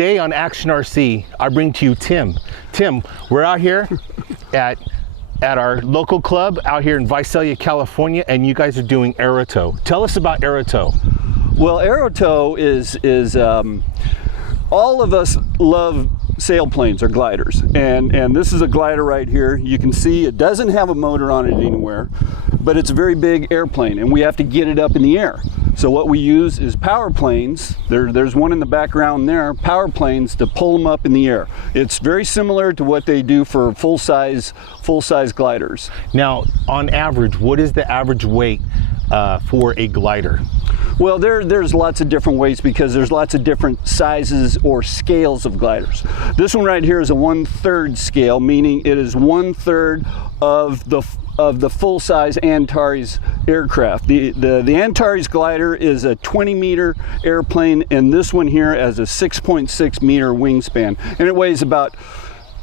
Today on Action RC, I bring to you Tim. Tim, we're out here at our local club out here in Visalia, California, and you guys are doing Aerotow. Tell us about Aerotow. Well, Aerotow is all of us love sailplanes or gliders, and this is a glider right here. You can see it doesn't have a motor on it anywhere, but it's a very big airplane, and we have to get it up in the air. So what we use is power planes. There's one in the background there, power planes to pull them up in the air. It's very similar to what they do for full-size gliders. Now, on average, what is the average weight for a glider? Well, there's lots of different weights because there's lots of different sizes or scales of gliders. This one right here is a 1/3 scale, meaning it is 1/3 of the full-size Antares aircraft. The Antares glider is a 20-meter airplane, and this one here has a 6.6-meter wingspan, and it weighs about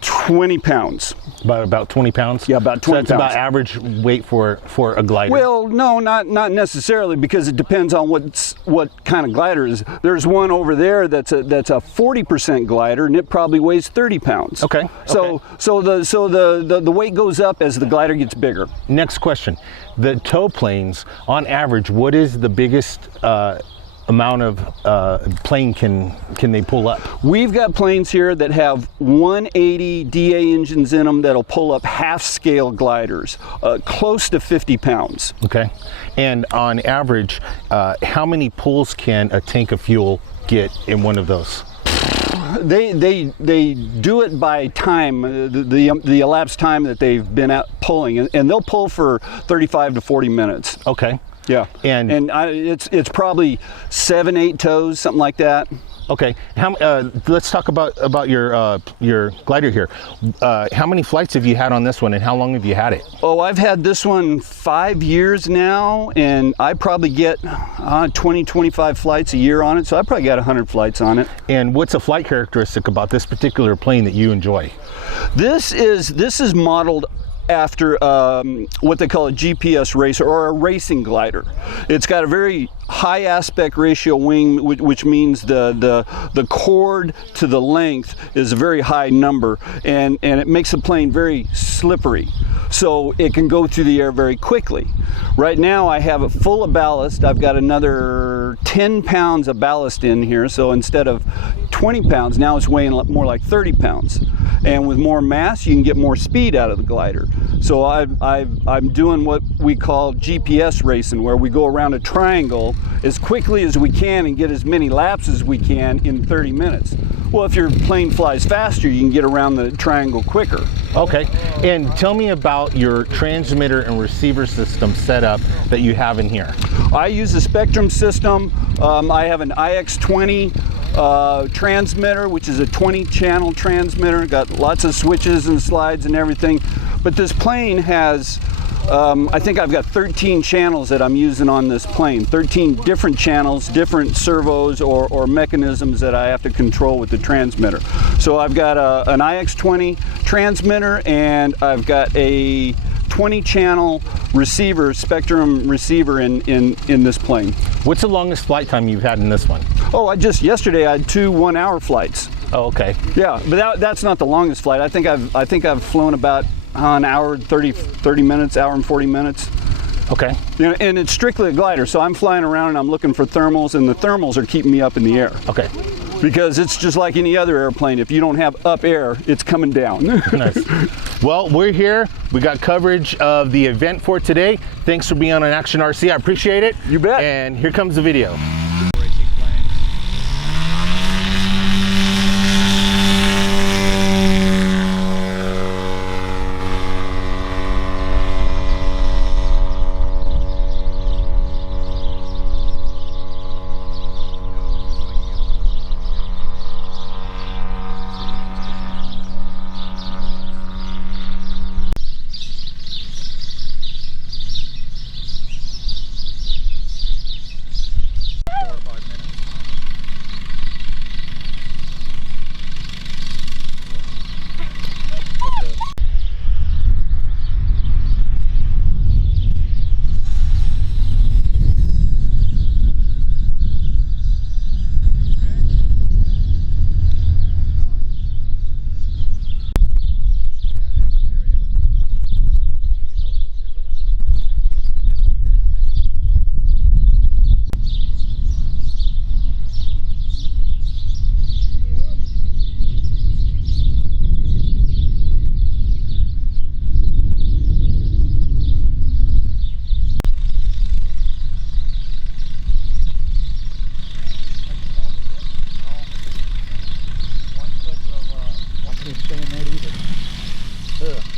20 pounds. About 20 pounds? Yeah, about 20 pounds. So that's pounds. about average weight for a glider? Well, no, not necessarily, because it depends on what kind of glider it is. There's one over there that's a 40% glider, and it probably weighs 30 pounds. Okay. So the weight goes up as the glider gets bigger. Next question. The tow planes, on average, what is the biggest amount of plane can they pull up? We've got planes here that have 180 DA engines in them that'll pull up half-scale gliders, close to 50 pounds. Okay. And on average, how many pulls can a tank of fuel get in one of those? They do it by time, the elapsed time that they've been out pulling, and they'll pull for 35 to 40 minutes. Okay. Yeah, and it's probably 7-8 tows, something like that. Okay. Let's talk about your glider here. How many flights have you had on this one, and how long have you had it? Oh, I've had this one 5 years now, and I probably get 20-25 flights a year on it, so I probably got 100 flights on it. And what's a flight characteristic about this particular plane that you enjoy? This is modeled after what they call a GPS racer, or a racing glider. It's got a very high aspect ratio wing, which means the chord to the length is a very high number, and it makes the plane very slippery, so it can go through the air very quickly. Right now I have it full of ballast. I've got another 10 pounds of ballast in here, so instead of 20 pounds, now it's weighing more like 30 pounds. And with more mass, you can get more speed out of the glider. So I'm doing what we call GPS racing, where we go around a triangle as quickly as we can and get as many laps as we can in 30 minutes. Well, if your plane flies faster, you can get around the triangle quicker. Okay. And tell me about your transmitter and receiver system setup that you have in here. I use a Spectrum system. I have an IX20 transmitter, which is a 20-channel transmitter. Got lots of switches and slides and everything. But this plane has, I think I've got 13 channels that I'm using on this plane. 13 different channels, different servos or mechanisms that I have to control with the transmitter. So I've got an IX20 transmitter, and I've got a 20-channel receiver, Spectrum receiver in this plane. What's the longest flight time you've had in this one? Oh, yesterday I had 2 one-hour flights. Oh, okay. Yeah, but that's not the longest flight. I think I've flown about an hour 30 minutes, hour and 40 minutes. Okay. You know, and it's strictly a glider, so I'm flying around and I'm looking for thermals, and the thermals are keeping me up in the air. Okay. Because it's just like any other airplane. If you don't have up air, it's coming down. Nice. Well, we're here. We got coverage of the event for today. Thanks for being on Action RC. I appreciate it. You bet. And here comes the video. understand that either. Ugh.